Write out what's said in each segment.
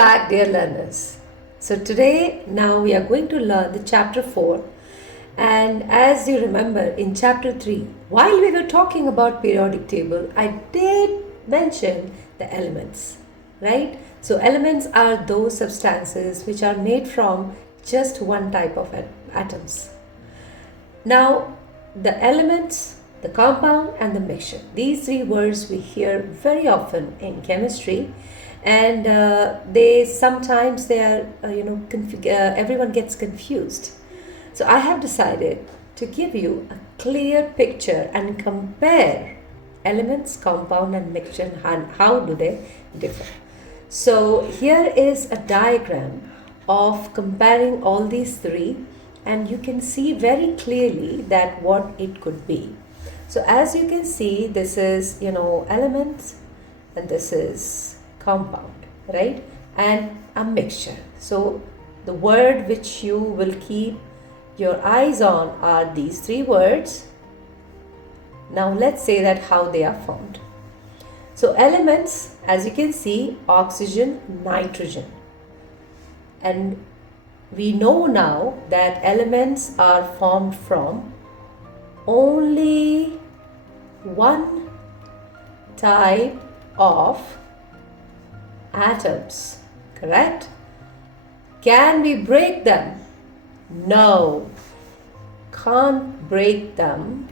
back, dear learners. So today, now we are going to learn the chapter 4. And as you remember in chapter 3, while we were talking about periodic table, I did mention the elements, right? So elements are those substances which are made from just one type of atoms. Now, the elements, the compound and the mixture. These three words we hear very often in chemistry, and they sometimes they are everyone gets confused. So I have decided to give you a clear picture and compare elements, compound and mixture and how do they differ. So here is a diagram of comparing all these three, and you can see very clearly that what it could be. So as you can see, this is elements and this is compound, right? And a mixture. So the word which you will keep your eyes on are these three words. Now let's say that how they are formed. So elements, as you can see, oxygen, nitrogen. And we know now that elements are formed from only one type of atoms, correct? Can we break them? No, can't break them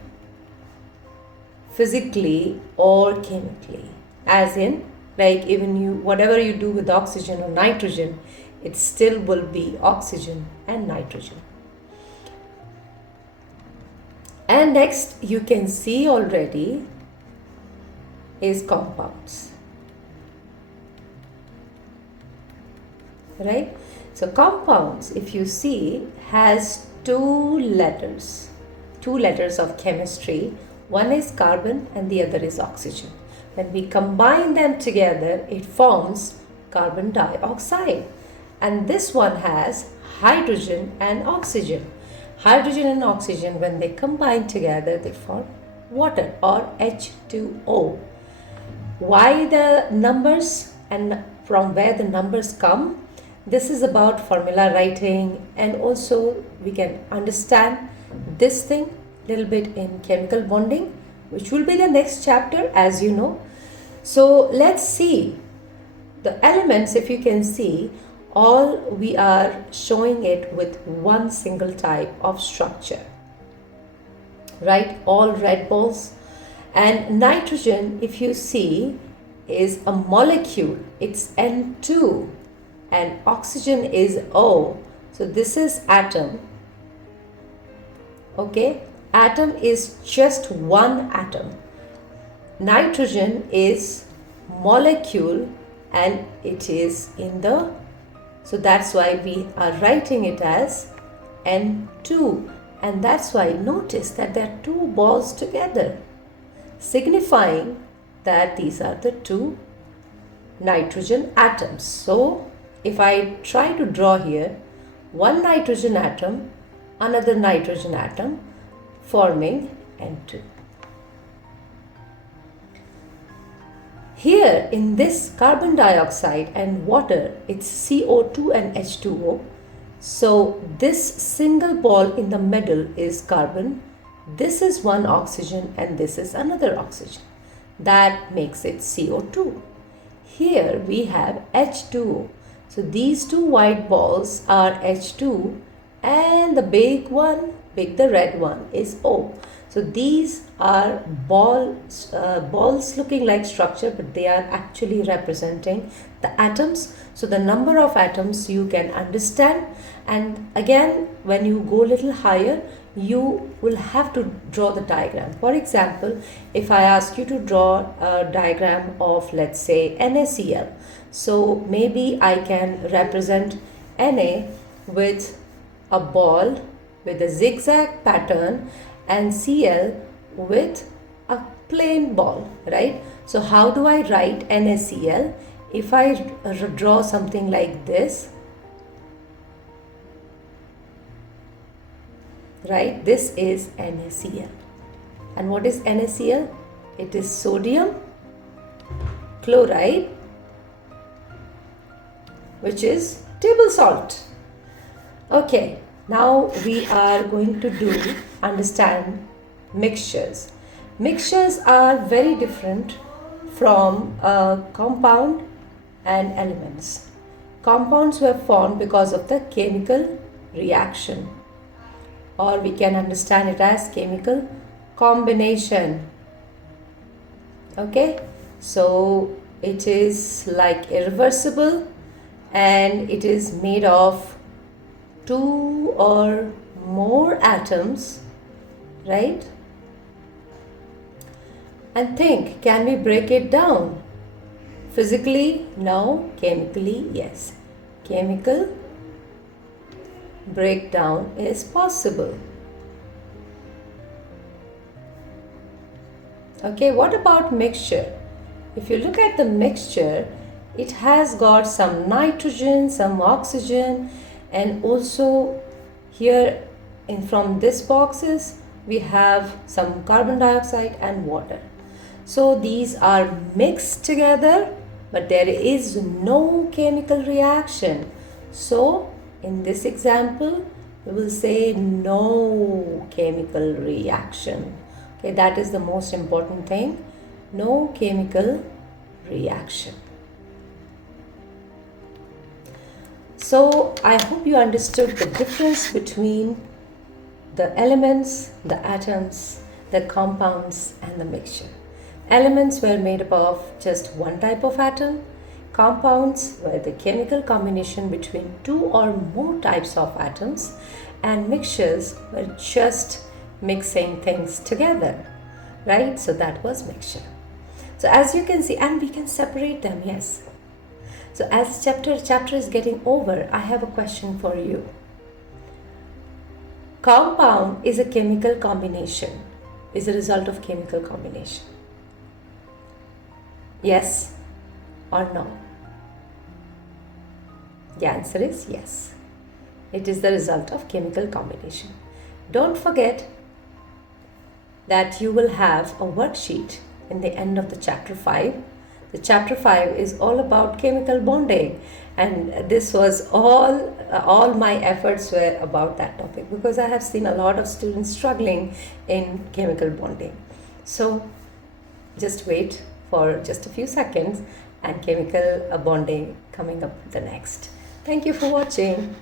physically or chemically. As in, like even whatever you do with oxygen or nitrogen, it still will be oxygen and nitrogen. And next you can see already is compounds, right? So compounds, if you see, has two letters of chemistry. One is carbon and the other is oxygen. When we combine them together, it forms carbon dioxide. And this one has hydrogen and oxygen. Hydrogen and oxygen, when they combine together, they form water or H2O. Why the numbers and from where the numbers come? This is about formula writing, and also we can understand this thing a little bit in chemical bonding, which will be the next chapter, as you know. So let's see the elements. If you can see, all we are showing it with one single type of structure, right? All red balls. And nitrogen, if you see, is a molecule. It's N2 and oxygen is O. So this is atom. Okay, atom is just one atom. Nitrogen is molecule and it is in the, so that's why we are writing it as N2, and that's why notice that there are two balls together, signifying that these are the two nitrogen atoms. So if I try to draw here one nitrogen atom, another nitrogen atom forming N2. Here in this carbon dioxide and water, it's CO2 and H2O. So this single ball in the middle is carbon. This is one oxygen and this is another oxygen. That makes it CO2. Here we have H2O. So these two white balls are H2 and the big one, the red one is O. So these are balls looking like structure, but they are actually representing the atoms. So the number of atoms you can understand, and again when you go a little higher, you will have to draw the diagram. For example, if I ask you to draw a diagram of, let's say, NaCl, so maybe I can represent Na with a ball with a zigzag pattern and Cl with a plain ball, right? So how do I write NaCl? If I draw something like this, right, this is NaCl. And what is NaCl? It is sodium chloride which is table salt. Okay, now we are going to understand mixtures. Mixtures are very different from a compound and elements. Compounds were formed because of the chemical reaction, or we can understand it as chemical combination. Okay, so it is like irreversible and it is made of two or more atoms, right? And think, can we break it down? Physically, no. Chemically, yes. Chemical breakdown is possible. Okay, what about mixture? If you look at the mixture, it has got some nitrogen, some oxygen, and also here from this boxes we have some carbon dioxide and water. So these are mixed together, but there is no chemical reaction. So in this example, we will say no chemical reaction. Okay, that is the most important thing. No chemical reaction. So I hope you understood the difference between the elements, the atoms, the compounds, and the mixture. Elements were made up of just one type of atom. Compounds were the chemical combination between two or more types of atoms, and mixtures were just mixing things together, right? So that was mixture. So as you can see, and we can separate them, yes. So as chapter is getting over, I have a question for you. Compound is a chemical combination, is a result of chemical combination. Yes or no? The answer is yes. It is the result of chemical combination. Don't forget that you will have a worksheet in the end of the chapter 5. The chapter 5 is all about chemical bonding, and this was all my efforts were about that topic because I have seen a lot of students struggling in chemical bonding. So just wait for just a few seconds and chemical bonding coming up the next. Thank you for watching.